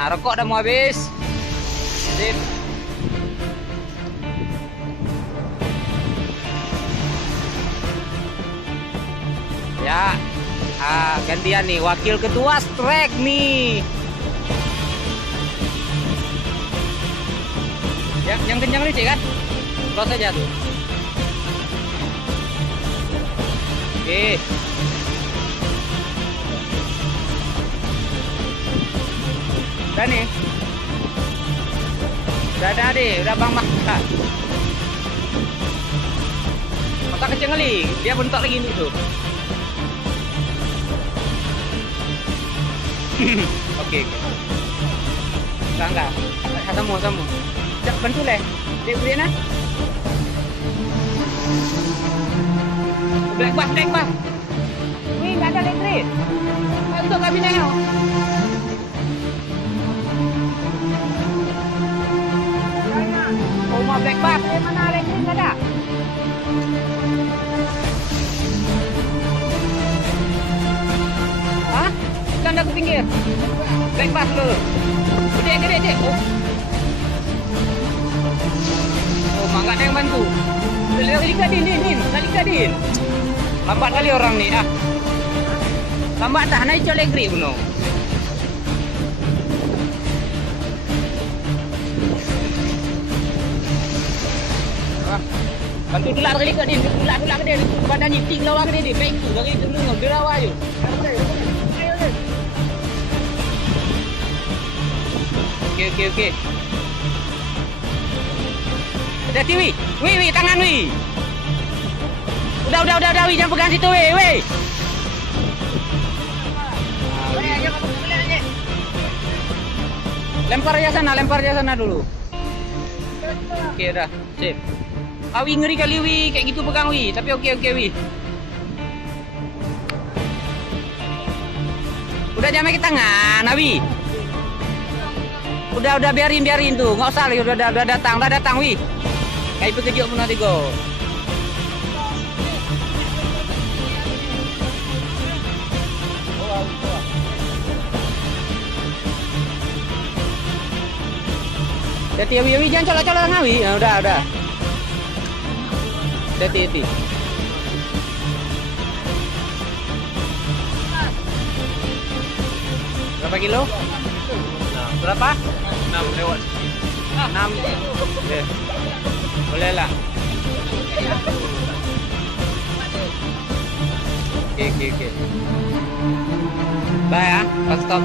Nah, rokok dah mau habis. Sip. Ya. Gantian nih wakil ketua strike nih. Yang kencang nih, Cik, kan? Close aja tuh. Oke. Udah nih. Udah ada deh, udah Bang Maka. Masa kecil kali, dia bentuk lagi nih tuh. Oke. Enggak. Sama. Cak bantu leh. Dia beri na. Black bus. Wih, enggak ada listrik. Untuk kabinnya. Oh, mau black bus. Mana listrik enggak ada? Hah? Anda ke pinggir. Black bus dulu. Gede. Oh, mak ada yang bantu. Din. Lambat kali orang ni. Lambat dah naik colegri buno. Bantu tulak kali ke Din. Tulak ke dia. Badan nyiting lawa ke dia. Baik tu lagi dulu ngau dirawa je. Okey. Hati-hati, Wi, tangan, Wi. Udah, Wi, jangan pegang situ, Wi. Lempar aja sana dulu. Oke, udah, sip. Wi, ngeri kali, Wi, kayak gitu pegang, Wi. Tapi oke, Wi. Udah jangan ke tangan, Wi. Udah biarin tuh, nggak usah lagi, udah datang, Wi. Kayak pekerja pun nanti go. Hati, Wi, jangan colok-colok ngawi. Ya, udah. Hati. Berapa kilo? Berapa? 6 lewat. 6. Boleh lah. Oke. Bye ya, pas stop.